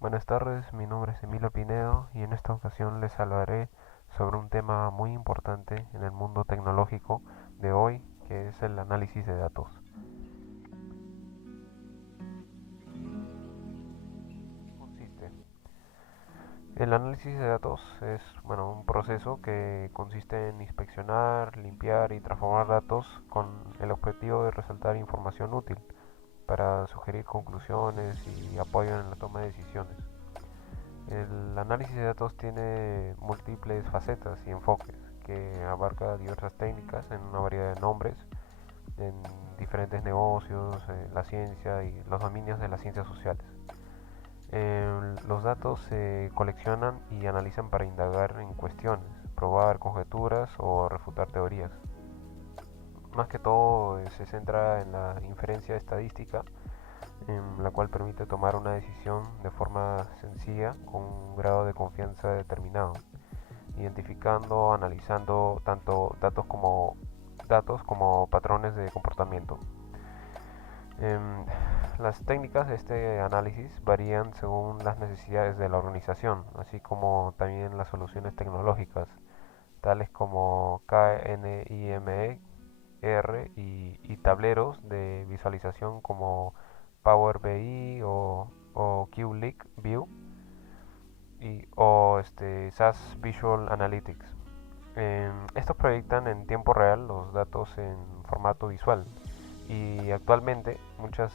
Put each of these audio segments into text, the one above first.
Buenas tardes, mi nombre es Emilio Pinedo y en esta ocasión les hablaré sobre un tema muy importante en el mundo tecnológico de hoy, que es el análisis de datos. Consiste. El análisis de datos es, un proceso que consiste en inspeccionar, limpiar y transformar datos con el objetivo de resaltar información útil para sugerir conclusiones y apoyo en la toma de decisiones. El análisis de datos tiene múltiples facetas y enfoques que abarca diversas técnicas en una variedad de nombres en diferentes negocios, la ciencia y los dominios de las ciencias sociales. Los datos se coleccionan y analizan para indagar en cuestiones, probar conjeturas o refutar teorías. Más que todo se centra en la inferencia estadística, en la cual permite tomar una decisión de forma sencilla con un grado de confianza determinado, identificando, analizando tanto datos como patrones de comportamiento. Em, las técnicas de este análisis varían según las necesidades de la organización, así como también las soluciones tecnológicas, tales como KNIME R y tableros de visualización como Power BI o QLeak View o SAS Visual Analytics. Estos proyectan en tiempo real los datos en formato visual y actualmente muchas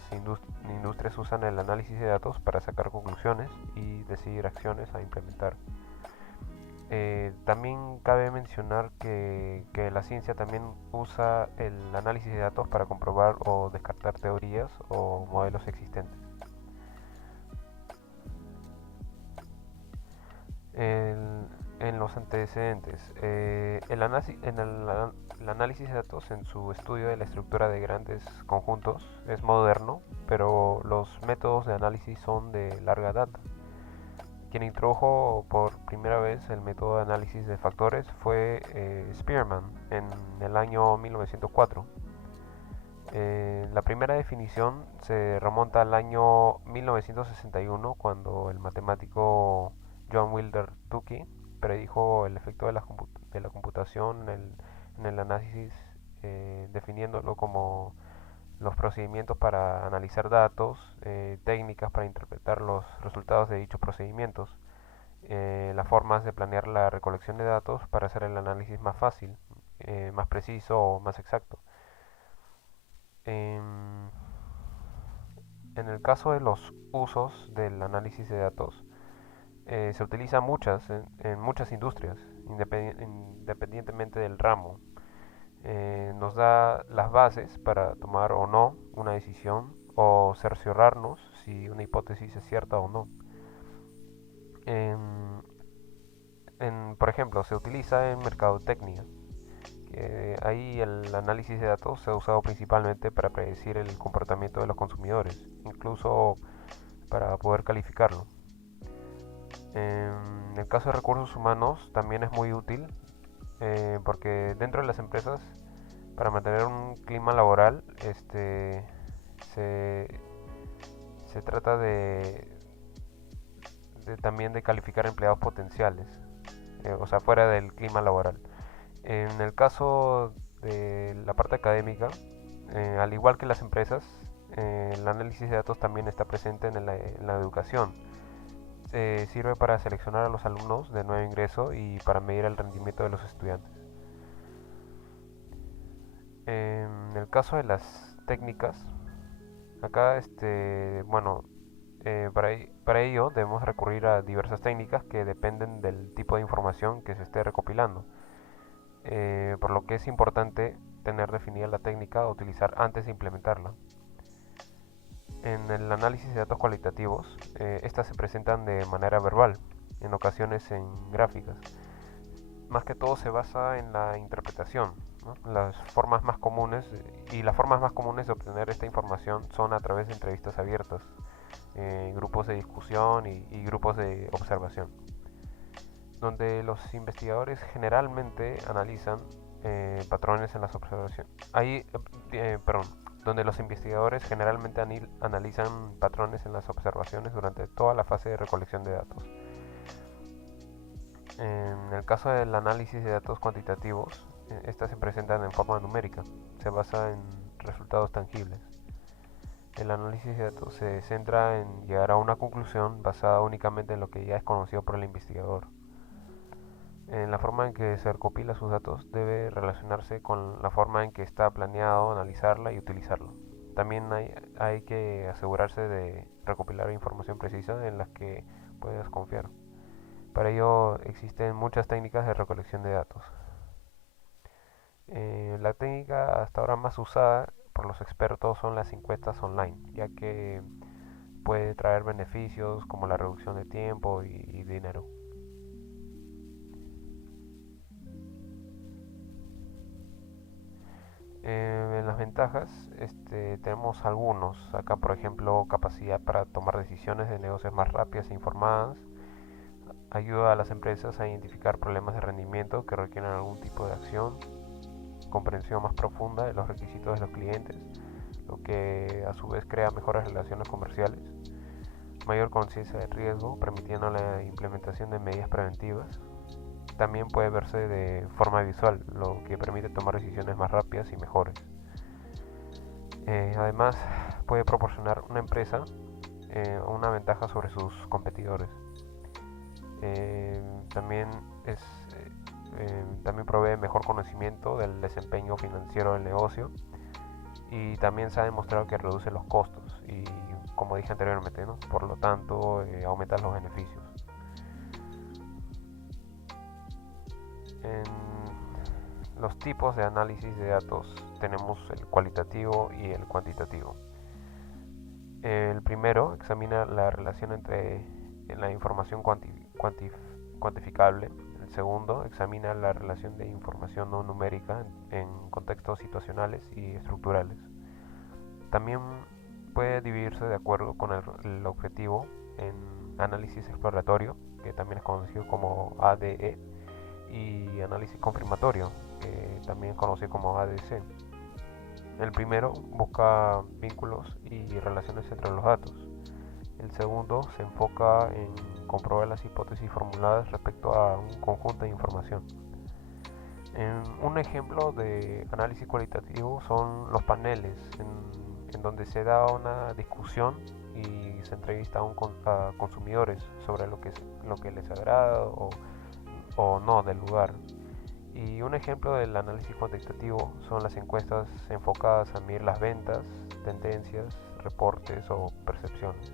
industrias usan el análisis de datos para sacar conclusiones y decidir acciones a implementar. También cabe mencionar que la ciencia también usa el análisis de datos para comprobar o descartar teorías o modelos existentes. El- en los antecedentes, el análisis de datos en su estudio de la estructura de grandes conjuntos es moderno, pero los métodos de análisis son de larga data. Quien introdujo por primera vez el método de análisis de factores fue Spearman en el año 1904. La primera definición se remonta al año 1961 cuando el matemático John Wilder Tukey predijo el efecto de la computación en el análisis, definiéndolo como los procedimientos para analizar datos, técnicas para interpretar los resultados de dichos procedimientos, las formas de planear la recolección de datos para hacer el análisis más fácil, más preciso o más exacto. En, en el caso de los usos del análisis de datos, se utiliza en muchas industrias, independientemente del ramo. Nos da las bases para tomar o no una decisión o cerciorarnos si una hipótesis es cierta o no. En, por ejemplo, se utiliza en mercadotecnia, que ahí el análisis de datos se ha usado principalmente para predecir el comportamiento de los consumidores, incluso para poder calificarlo. En el caso de recursos humanos también es muy útil, porque dentro de las empresas, para mantener un clima laboral, se, se trata también de calificar empleados potenciales, o sea, fuera del clima laboral. En el caso de la parte académica, al igual que las empresas, el análisis de datos también está presente en la educación. Sirve para seleccionar a los alumnos de nuevo ingreso y para medir el rendimiento de los estudiantes. En el caso de las técnicas, acá, para ello debemos recurrir a diversas técnicas que dependen del tipo de información que se esté recopilando, por lo que es importante tener definida la técnica a utilizar antes de implementarla. En el análisis de datos cualitativos, estas se presentan de manera verbal, en ocasiones en gráficas. Más que todo se basa en la interpretación, ¿no? Las formas más comunes de obtener esta información son a través de entrevistas abiertas, grupos de discusión y grupos de observación, donde los investigadores generalmente analizan patrones en las observaciones. Perdón, donde los investigadores generalmente analizan patrones en las observaciones durante toda la fase de recolección de datos. En el caso del análisis de datos cuantitativos, estas se presentan en forma numérica, se basa en resultados tangibles. El análisis de datos se centra en llegar a una conclusión basada únicamente en lo que ya es conocido por el investigador. En la forma en que se recopila sus datos debe relacionarse con la forma en que está planeado analizarla y utilizarlo. También hay que asegurarse de recopilar información precisa en la que puedas confiar. Para ello existen muchas técnicas de recolección de datos. La técnica hasta ahora más usada por los expertos son las encuestas online, ya que puede traer beneficios como la reducción de tiempo y dinero. En las ventajas tenemos algunos. Acá por ejemplo capacidad para tomar decisiones de negocios más rápidas e informadas. Ayuda a las empresas a identificar problemas de rendimiento que requieren algún tipo de acción. Comprensión más profunda de los requisitos de los clientes, lo que a su vez crea mejores relaciones comerciales. Mayor conciencia de riesgo, permitiendo la implementación de medidas preventivas. También puede verse de forma visual, lo que permite tomar decisiones más rápidas y mejores. Además, puede proporcionar una empresa una ventaja sobre sus competidores. También también provee mejor conocimiento del desempeño financiero del negocio, y también se ha demostrado que reduce los costos y, como dije anteriormente, ¿no? Por lo tanto aumenta los beneficios. En los tipos de análisis de datos tenemos el cualitativo y el cuantitativo. El primero examina la relación entre la información cuantificable. El segundo examina la relación de información no numérica en contextos situacionales y estructurales. También puede dividirse de acuerdo con el objetivo en análisis exploratorio, que también es conocido como ADE, y análisis confirmatorio, que también es conocido como ADC. El primero busca vínculos y relaciones entre los datos. El segundo se enfoca en comprobar las hipótesis formuladas respecto a un conjunto de información. Un ejemplo de análisis cualitativo son los paneles, en donde se da una discusión y se entrevista a consumidores sobre lo que les agrada o no del lugar. Y un ejemplo del análisis cuantitativo son las encuestas enfocadas a medir las ventas, tendencias, reportes o percepciones.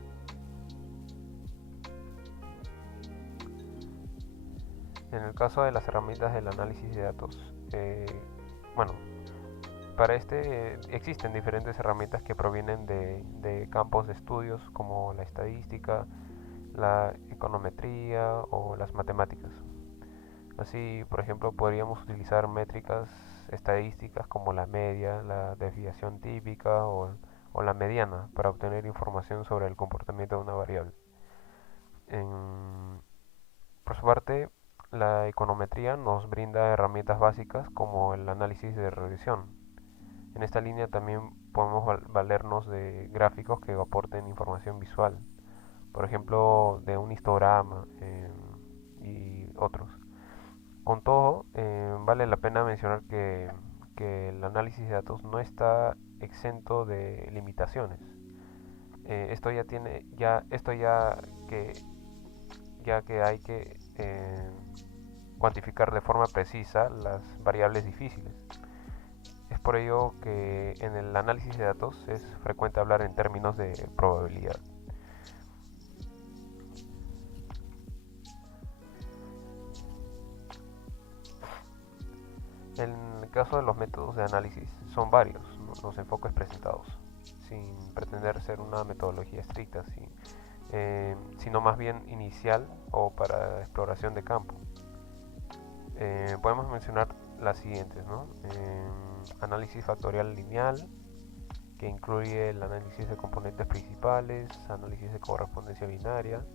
En el caso de las herramientas del análisis de datos, bueno, para existen diferentes herramientas que provienen de campos de estudios como la estadística, la econometría o las matemáticas. Así, por ejemplo, podríamos utilizar métricas estadísticas como la media, la desviación típica o la mediana para obtener información sobre el comportamiento de una variable. Por su parte, la econometría nos brinda herramientas básicas como el análisis de regresión. En esta línea también podemos valernos de gráficos que aporten información visual, por ejemplo, de un histograma y otros. Con todo, vale la pena mencionar que el análisis de datos no está exento de limitaciones. Ya que hay que cuantificar de forma precisa las variables difíciles. Es por ello que en el análisis de datos es frecuente hablar en términos de probabilidad. En el caso de los métodos de análisis son varios los enfoques presentados, sin pretender ser una metodología estricta, sino más bien inicial o para exploración de campo. Podemos mencionar las siguientes, ¿no? Análisis factorial lineal, que incluye el análisis de componentes principales, análisis de correspondencia binaria,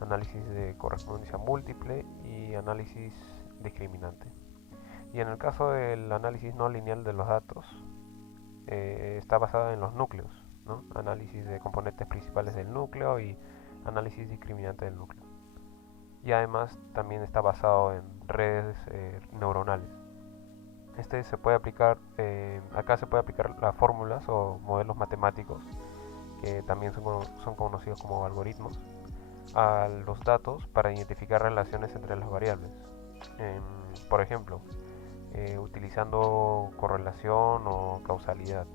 análisis de correspondencia múltiple y análisis discriminante. Y en el caso del análisis no lineal de los datos, está basada en los núcleos, ¿no? Análisis de componentes principales del núcleo y análisis discriminante del núcleo. Y además también está basado en redes neuronales. Se puede aplicar, acá se puede aplicar las fórmulas o modelos matemáticos, que también son conocidos como algoritmos, a los datos para identificar relaciones entre las variables. Por ejemplo, utilizando correlación o causalidad.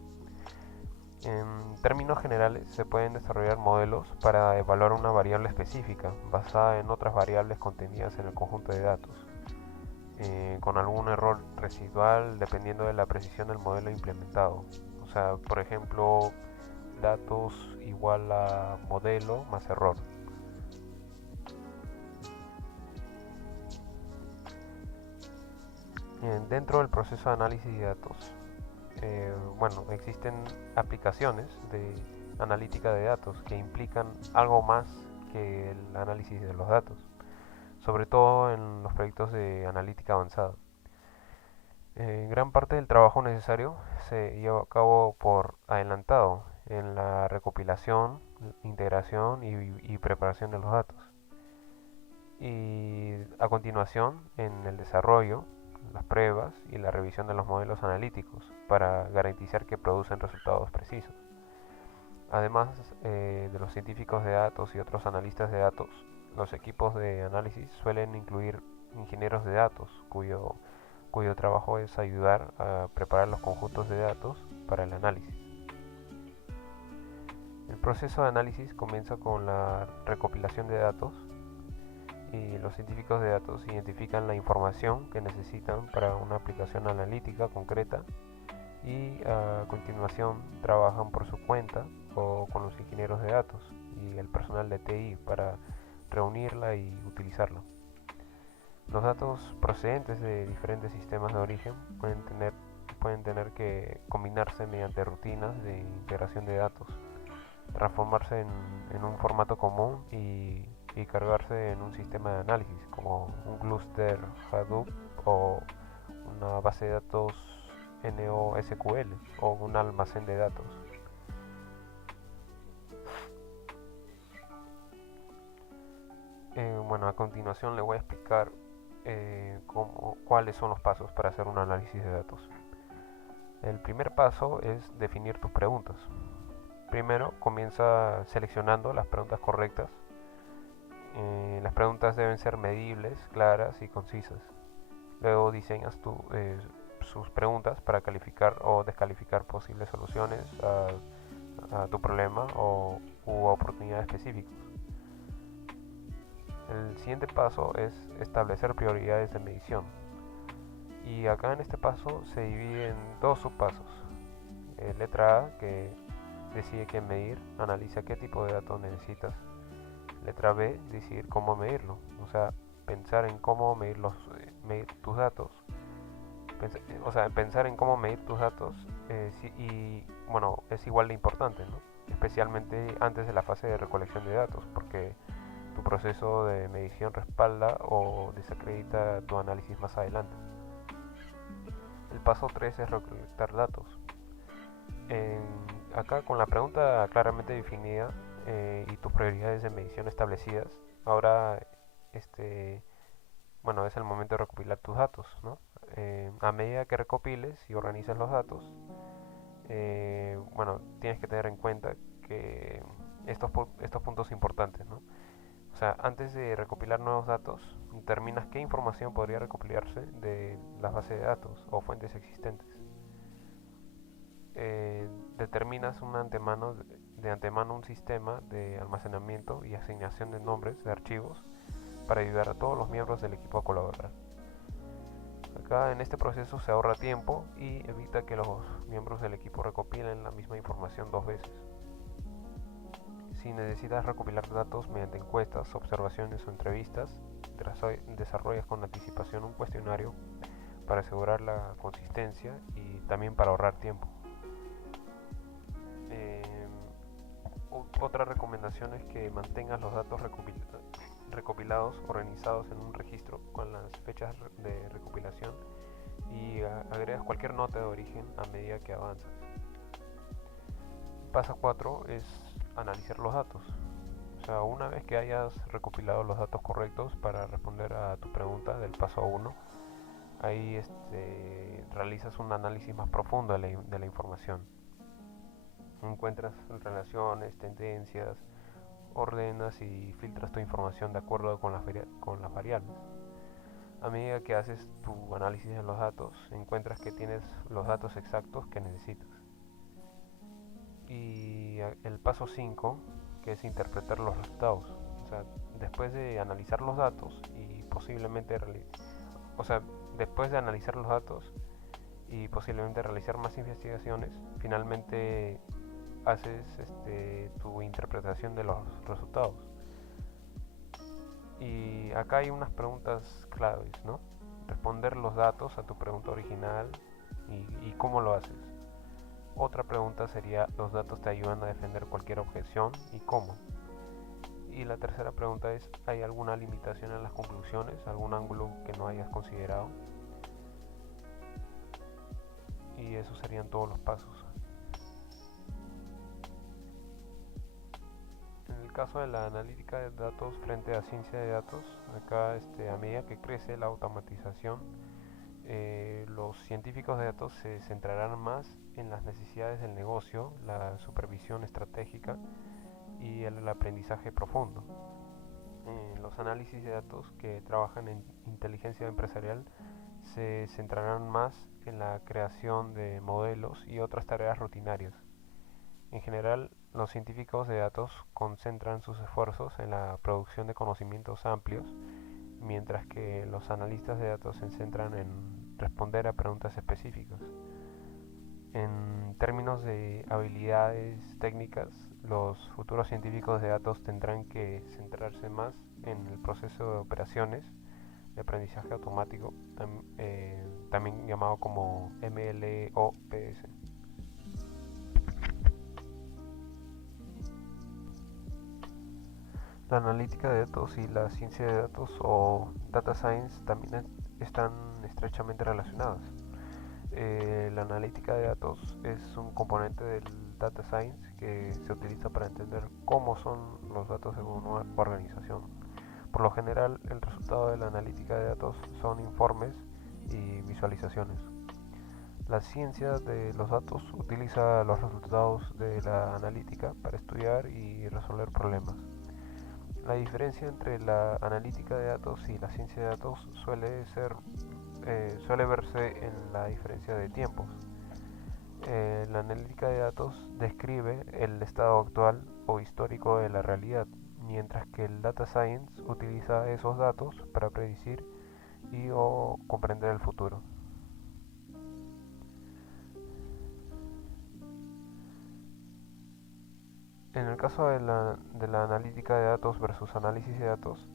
En términos generales, se pueden desarrollar modelos para evaluar una variable específica basada en otras variables contenidas en el conjunto de datos, con algún error residual dependiendo de la precisión del modelo implementado. O sea, por ejemplo, datos igual a modelo más error. Dentro del proceso de análisis de datos, existen aplicaciones de analítica de datos que implican algo más que el análisis de los datos, sobre todo en los proyectos de analítica avanzada. Gran parte del trabajo necesario se lleva a cabo por adelantado en la recopilación, integración y preparación de los datos. Y a continuación en el desarrollo, las pruebas y la revisión de los modelos analíticos para garantizar que producen resultados precisos. Además de los científicos de datos y otros analistas de datos, los equipos de análisis suelen incluir ingenieros de datos cuyo trabajo es ayudar a preparar los conjuntos de datos para el análisis. El proceso de análisis comienza con la recopilación de datos y los científicos de datos identifican la información que necesitan para una aplicación analítica concreta y a continuación trabajan por su cuenta o con los ingenieros de datos y el personal de TI para reunirla y utilizarla. Los datos procedentes de diferentes sistemas de origen pueden tener que combinarse mediante rutinas de integración de datos, transformarse en un formato común y cargarse en un sistema de análisis como un clúster Hadoop o una base de datos NoSQL o un almacén de datos. A continuación le voy a explicar cuáles son los pasos para hacer un análisis de datos. El primer paso es definir tus preguntas. Primero comienza seleccionando las preguntas correctas. Las preguntas deben ser medibles, claras y concisas. Luego diseñas sus preguntas para calificar o descalificar posibles soluciones a tu problema u oportunidades específicas. El siguiente paso es establecer prioridades de medición. Y acá en este paso se divide en dos subpasos. Letra A, que decide qué medir, analiza qué tipo de datos necesitas. Letra B, decidir cómo medirlo. O sea, pensar en cómo medir tus datos. Pensar en cómo medir tus datos es igual de importante, ¿no? Especialmente antes de la fase de recolección de datos, porque tu proceso de medición respalda o desacredita tu análisis más adelante. El paso 3 es recolectar datos. Acá con la pregunta claramente definida y tus prioridades de medición establecidas, ahora es el momento de recopilar tus datos, ¿no? A medida que recopiles y organices los datos, tienes que tener en cuenta que estos puntos importantes, ¿no? O sea, antes de recopilar nuevos datos, determinas qué información podría recopilarse de las bases de datos o fuentes existentes. Determinas de antemano un sistema de almacenamiento y asignación de nombres de archivos para ayudar a todos los miembros del equipo a colaborar. Acá en este proceso se ahorra tiempo y evita que los miembros del equipo recopilen la misma información dos veces. Si necesitas recopilar datos mediante encuestas, observaciones o entrevistas, desarrollas con anticipación un cuestionario para asegurar la consistencia y también para ahorrar tiempo. Otra recomendación es que mantengas los datos recopilados organizados en un registro con las fechas de recopilación y agregas cualquier nota de origen a medida que avanzas. paso 4 es analizar los datos. O sea, una vez que hayas recopilado los datos correctos para responder a tu pregunta del paso 1, ahí realizas un análisis más profundo de la información. Encuentras relaciones, tendencias, ordenas y filtras tu información de acuerdo con las variables. A medida que haces tu análisis de los datos, encuentras que tienes los datos exactos que necesitas. Y el paso 5, que es interpretar los resultados. O sea, después de analizar los datos y posiblemente o sea, después de analizar los datos y posiblemente realizar más investigaciones, finalmente haces tu interpretación de los resultados. Y acá hay unas preguntas claves, ¿no? Responder los datos a tu pregunta original y cómo lo haces. Otra pregunta sería, ¿los datos te ayudan a defender cualquier objeción y cómo? Y la tercera pregunta es, ¿hay alguna limitación en las conclusiones? ¿Algún ángulo que no hayas considerado? Y esos serían todos los pasos. En el caso de la analítica de datos frente a ciencia de datos, acá a medida que crece la automatización, los científicos de datos se centrarán más en las necesidades del negocio, la supervisión estratégica y el aprendizaje profundo. Los análisis de datos que trabajan en inteligencia empresarial se centrarán más en la creación de modelos y otras tareas rutinarias. En general, los científicos de datos concentran sus esfuerzos en la producción de conocimientos amplios, mientras que los analistas de datos se centran en responder a preguntas específicas. En términos de habilidades técnicas, los futuros científicos de datos tendrán que centrarse más en el proceso de operaciones de aprendizaje automático, también llamado como MLOps. La analítica de datos y la ciencia de datos o data science también están estrechamente relacionadas. La analítica de datos es un componente del data science que se utiliza para entender cómo son los datos en una organización. Por lo general, el resultado de la analítica de datos son informes y visualizaciones. La ciencia de los datos utiliza los resultados de la analítica para estudiar y resolver problemas. La diferencia entre la analítica de datos y la ciencia de datos suele verse en la diferencia de tiempos. La analítica de datos describe el estado actual o histórico de la realidad, mientras que el data science utiliza esos datos para predecir y o comprender el futuro. En el caso de la analítica de datos versus análisis de datos,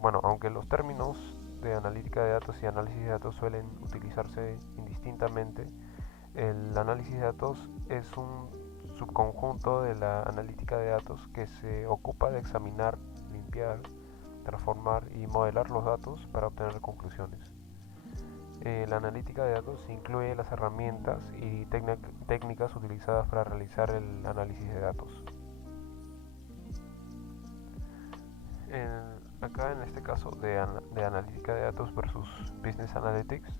bueno, aunque los términos de analítica de datos y análisis de datos suelen utilizarse indistintamente, el análisis de datos es un subconjunto de la analítica de datos que se ocupa de examinar, limpiar, transformar y modelar los datos para obtener conclusiones. La analítica de datos incluye las herramientas y técnicas utilizadas para realizar el análisis de datos. Acá en este caso de analítica de datos versus business analytics,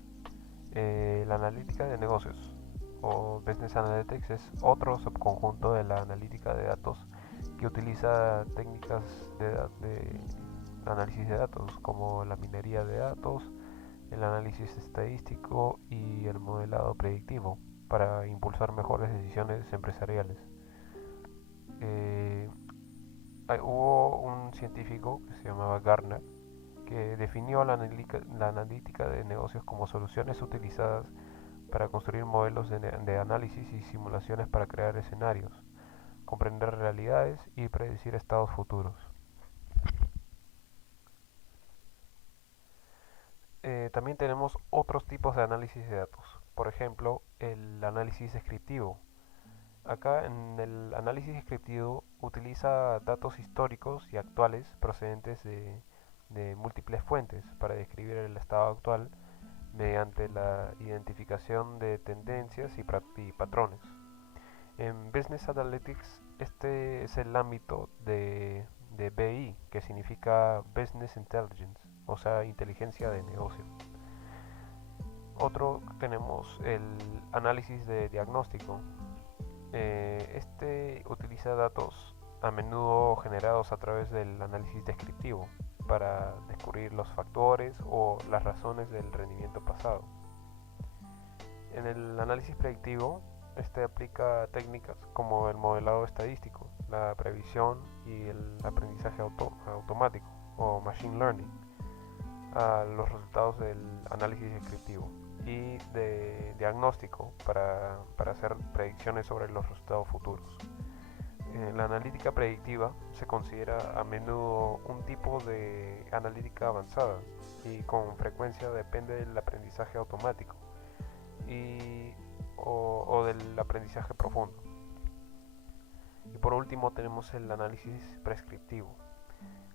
la analítica de negocios o business analytics es otro subconjunto de la analítica de datos que utiliza técnicas de análisis de datos como la minería de datos, el análisis estadístico y el modelado predictivo para impulsar mejores decisiones empresariales. Eh, Hubo un científico que se llamaba Gartner que definió la analítica de negocios como soluciones utilizadas para construir modelos de análisis y simulaciones para crear escenarios, comprender realidades y predecir estados futuros. También tenemos otros tipos de análisis de datos, por ejemplo, el análisis descriptivo. Acá en el análisis descriptivo utiliza datos históricos y actuales procedentes de múltiples fuentes para describir el estado actual mediante la identificación de tendencias y patrones. En Business Analytics, este es el ámbito de BI, que significa Business Intelligence, o sea, inteligencia de negocio. Otro tenemos el análisis de diagnóstico. Este utiliza datos a menudo generados a través del análisis descriptivo para descubrir los factores o las razones del rendimiento pasado. En el análisis predictivo, este aplica técnicas como el modelado estadístico, la previsión y el aprendizaje automático o machine learning a los resultados del análisis descriptivo y de diagnóstico para hacer predicciones sobre los resultados futuros. La analítica predictiva se considera a menudo un tipo de analítica avanzada y con frecuencia depende del aprendizaje automático o del aprendizaje profundo. Y por último tenemos el análisis prescriptivo.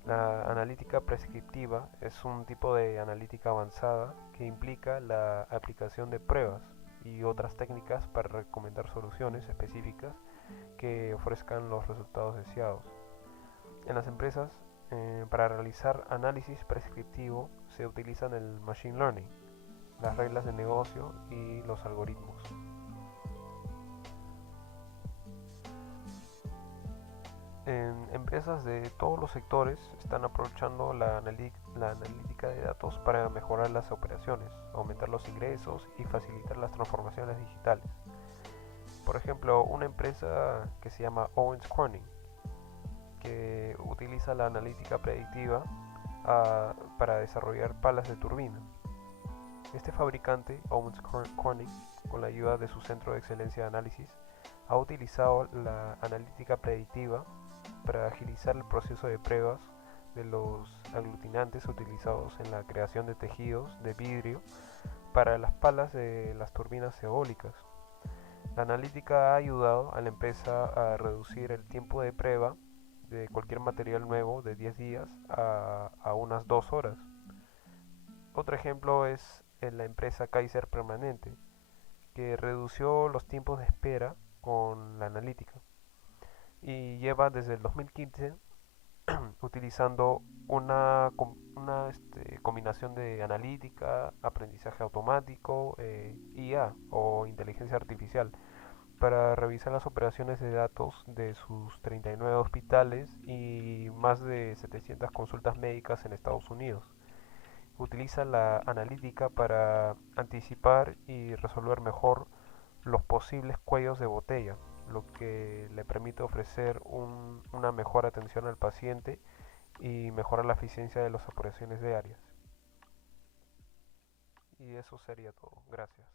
La analítica prescriptiva es un tipo de analítica avanzada que implica la aplicación de pruebas y otras técnicas para recomendar soluciones específicas que ofrezcan los resultados deseados. En las empresas, para realizar análisis prescriptivo se utilizan el machine learning, las reglas de negocio y los algoritmos. En empresas de todos los sectores están aprovechando la analítica de datos para mejorar las operaciones, aumentar los ingresos y facilitar las transformaciones digitales. Por ejemplo, una empresa que se llama Owens Corning, que utiliza la analítica predictiva para desarrollar palas de turbina. Este fabricante, Owens Corning, con la ayuda de su centro de excelencia de análisis, ha utilizado la analítica predictiva para agilizar el proceso de pruebas de los aglutinantes utilizados en la creación de tejidos de vidrio para las palas de las turbinas eólicas. La analítica ha ayudado a la empresa a reducir el tiempo de prueba de cualquier material nuevo de 10 días a unas 2 horas. Otro ejemplo es en la empresa Kaiser Permanente, que redució los tiempos de espera con la analítica y lleva desde el 2015 utilizando una combinación de analítica, aprendizaje automático, IA o inteligencia artificial para revisar las operaciones de datos de sus 39 hospitales y más de 700 consultas médicas en Estados Unidos. Utiliza la analítica para anticipar y resolver mejor los posibles cuellos de botella, lo que le permite ofrecer una mejor atención al paciente y mejorar la eficiencia de las operaciones diarias. Y eso sería todo. Gracias.